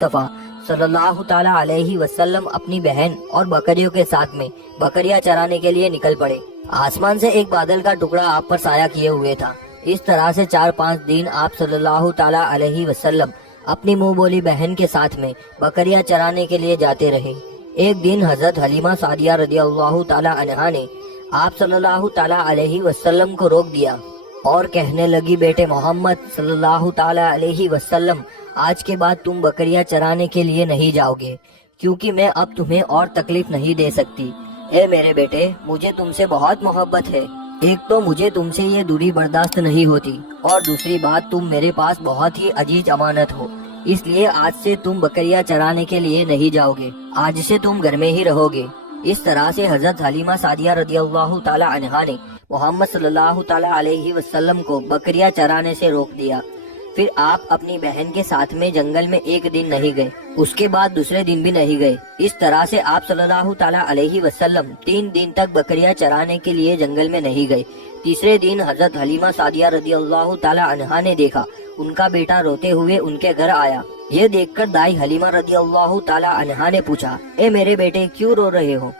مصطفیٰ صلی اللہ تعالیٰ علیہ وسلم اپنی بہن اور بکریوں کے ساتھ میں بکریاں چرانے کے لیے نکل پڑے۔ آسمان سے ایک بادل کا ٹکڑا آپ پر سایہ کیے ہوئے تھا۔ اس طرح سے 4-5 دن آپ صلی اللہ تعالیٰ علیہ وسلم اپنی منہ بولی بہن کے ساتھ میں بکریاں چرانے کے لیے جاتے رہے۔ ایک دن حضرت حلیمہ سعدیہ رضی اللہ تعالیٰ عنہا نے آپ صلی اللہ تعالیٰ علیہ وسلم کو روک دیا اور کہنے لگی، بیٹے محمد صلی اللہ تعالیٰ علیہ وسلم، آج کے بعد تم بکریاں چرانے کے لیے نہیں جاؤ گے، کیونکہ میں اب تمہیں اور تکلیف نہیں دے سکتی۔ اے میرے بیٹے، مجھے تم سے بہت محبت ہے۔ ایک تو مجھے تم سے یہ دوری برداشت نہیں ہوتی، اور دوسری بات تم میرے پاس بہت ہی عزیز امانت ہو، اس لیے آج سے تم بکریاں چرانے کے لیے نہیں جاؤ گے، آج سے تم گھر میں ہی رہو گے۔ اس طرح سے حضرت حلیمہ سعدیہ رضی اللہ تعالی عنہا نے محمد صلی اللہ تعالی علیہ وسلم کو بکریاں چرانے سے روک دیا۔ پھر آپ اپنی بہن کے ساتھ میں جنگل میں ایک دن نہیں گئے، اس کے بعد دوسرے دن بھی نہیں گئے۔ اس طرح سے آپ صلی اللہ تعالی علیہ وسلم 3 دن تک بکریاں چرانے کے لیے جنگل میں نہیں گئے۔ تیسرے دن حضرت حلیمہ سعدیہ رضی اللہ تعالی عنہا نے دیکھا ان کا بیٹا روتے ہوئے ان کے گھر آیا۔ یہ دیکھ کر دائی حلیمہ رضی اللہ تعالی عنہا نے پوچھا، اے میرے بیٹے، کیوں رو رہے ہو؟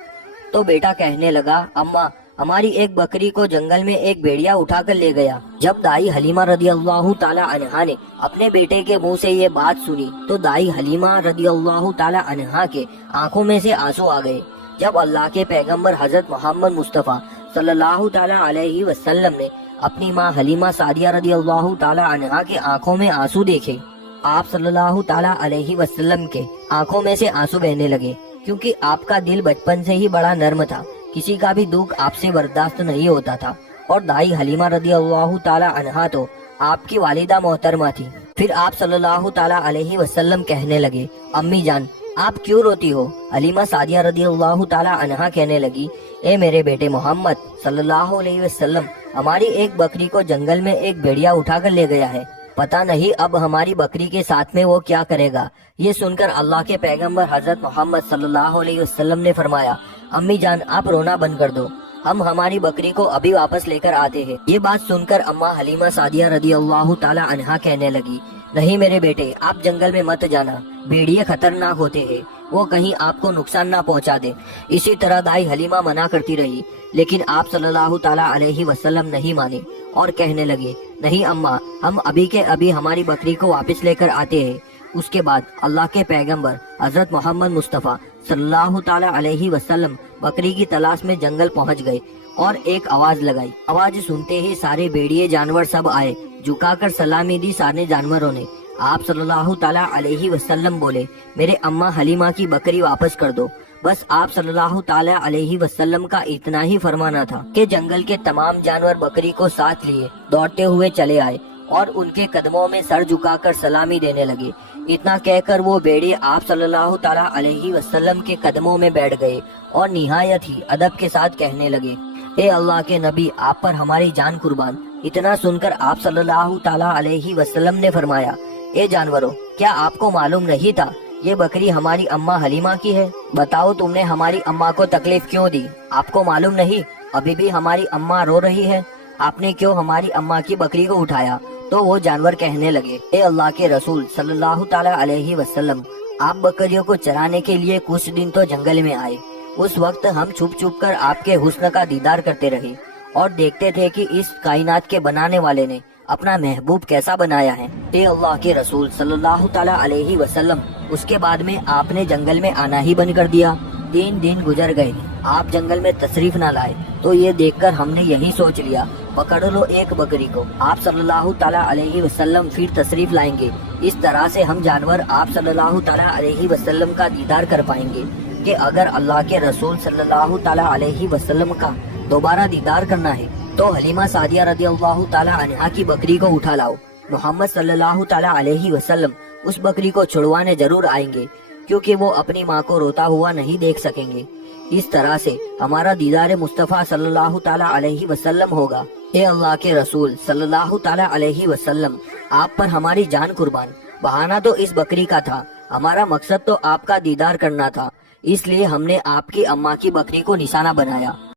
تو بیٹا کہنے لگا، اماں، ہماری ایک بکری کو جنگل میں ایک بھیڑیا اٹھا کر لے گیا۔ جب دائی حلیمہ رضی اللہ تعالی عنہا نے اپنے بیٹے کے منہ سے یہ بات سنی تو دائی حلیمہ رضی اللہ تعالی عنہا کے آنکھوں میں سے آنسو آ گئے۔ جب اللہ کے پیغمبر حضرت محمد مصطفیٰ صلی اللہ تعالی علیہ وسلم نے اپنی ماں حلیمہ سعدیہ رضی اللہ تعالی عنہا کے آنکھوں میں آنسو دیکھے، آپ صلی اللہ تعالی علیہ وسلم کے آنکھوں میں سے آنسو بہنے لگے، کیونکہ آپ کا دل بچپن سے ہی بڑا نرم تھا، کسی کا بھی دکھ آپ سے برداشت نہیں ہوتا تھا۔ اور دائی حلیمہ رضی اللہ تعالی عنہا تو آپ کی والدہ محترمہ تھی۔ پھر آپ صلی اللہ تعالی علیہ وسلم کہنے لگے، امی جان، آپ کیوں روتی ہو؟ حلیمہ سعدیہ رضی اللہ تعالی عنہا کہنے لگی، اے میرے بیٹے محمد صلی اللہ علیہ وسلم، ہماری ایک بکری کو جنگل میں ایک بھیڑیا اٹھا کر لے گیا ہے، پتہ نہیں اب ہماری بکری کے ساتھ میں وہ کیا کرے گا۔ یہ سن کر اللہ کے پیغمبر حضرت محمد صلی اللہ علیہ وسلم نے فرمایا، امی جان، آپ رونا بند کر دو، ہم ہماری بکری کو ابھی واپس لے کر آتے ہیں۔ یہ بات سن کر اماں حلیمہ سعدیہ رضی اللہ تعالی عنہا کہنے لگی، نہیں میرے بیٹے، آپ جنگل میں مت جانا، بھیڑیے خطرناک ہوتے ہیں، وہ کہیں آپ کو نقصان نہ پہنچا دے۔ اسی طرح دائی حلیمہ منع کرتی رہی، لیکن آپ صلی اللہ تعالی علیہ وسلم نہیں مانے اور کہنے لگے، نہیں اماں، ہم ابھی کے ابھی ہماری بکری کو واپس لے کر آتے ہیں۔ اس کے بعد اللہ کے پیغمبر حضرت محمد مصطفیٰ صلی اللہ تعالی علیہ وسلم بکری کی تلاش میں جنگل پہنچ گئے اور ایک آواز لگائی۔ آواز سنتے ہی سارے بھیڑیے جانور سب آئے، جھکا کر سلامی دی سارے جانوروں نے۔ آپ صلی اللہ تعالی علیہ وسلم بولے، میرے اماں حلیمہ کی بکری واپس کر دو۔ بس آپ صلی اللہ تعالی علیہ وسلم کا اتنا ہی فرمانا تھا کہ جنگل کے تمام جانور بکری کو ساتھ لیے دوڑتے ہوئے چلے آئے اور ان کے قدموں میں سر جھکا کر سلامی دینے لگے۔ اتنا کہہ کر وہ بھیڑیے آپ صلی اللہ تعالی علیہ وسلم کے قدموں میں بیٹھ گئے اور نہایت ہی ادب کے ساتھ کہنے لگے، اے اللہ کے نبی، آپ پر ہماری جان قربان۔ اتنا سن کر آپ صلی اللہ تعالی علیہ وسلم نے فرمایا، اے جانوروں، کیا آپ کو معلوم نہیں تھا یہ بکری ہماری اماں حلیمہ کی ہے؟ بتاؤ، تم نے ہماری اماں کو تکلیف کیوں دی؟ آپ کو معلوم نہیں ابھی بھی ہماری اماں رو رہی ہے؟ آپ نے کیوں ہماری اماں کی بکری کو اٹھایا؟ تو وہ جانور کہنے لگے، اے اللہ کے رسول صلی اللہ تعالی علیہ وسلم، آپ بکریوں کو چرانے کے لیے کچھ دن تو جنگل میں آئے، اس وقت ہم چھپ چھپ کر آپ کے حسن کا دیدار کرتے رہے اور دیکھتے تھے کہ اس کائنات کے بنانے والے نے اپنا محبوب کیسا بنایا ہے۔ اے اللہ کے رسول صلی اللہ تعالی علیہ وسلم، اس کے بعد میں آپ نے جنگل میں آنا ہی بند کر دیا۔ 3 دن گزر گئے، آپ جنگل میں تشریف نہ لائے، تو یہ دیکھ کر ہم نے یہی سوچ لیا، پکڑ لو ایک بکری کو، آپ صلی اللہ تعالی علیہ وسلم پھر تشریف لائیں گے۔ اس طرح سے ہم جانور آپ صلی اللہ تعالی علیہ وسلم کا دیدار کر پائیں گے کہ اگر اللہ کے رسول صلی اللہ تعالی علیہ وسلم کا دوبارہ دیدار کرنا ہے تو حلیمہ سعدیہ رضی اللہ تعالی عنہا کی بکری کو اٹھا لاؤ۔ محمد صلی اللہ تعالی علیہ وسلم اس بکری کو چھڑوانے ضرور آئیں گے، کیونکہ وہ اپنی ماں کو روتا ہوا نہیں دیکھ سکیں گے۔ اس طرح سے ہمارا دیدار مصطفیٰ صلی اللہ تعالی علیہ وسلم ہوگا۔ اے اللہ کے رسول صلی اللہ تعالی علیہ وسلم، آپ پر ہماری جان قربان۔ بہانہ تو اس بکری کا تھا، ہمارا مقصد تو آپ کا دیدار کرنا تھا، اس لیے ہم نے آپ کی اماں کی بکری کو نشانہ بنایا۔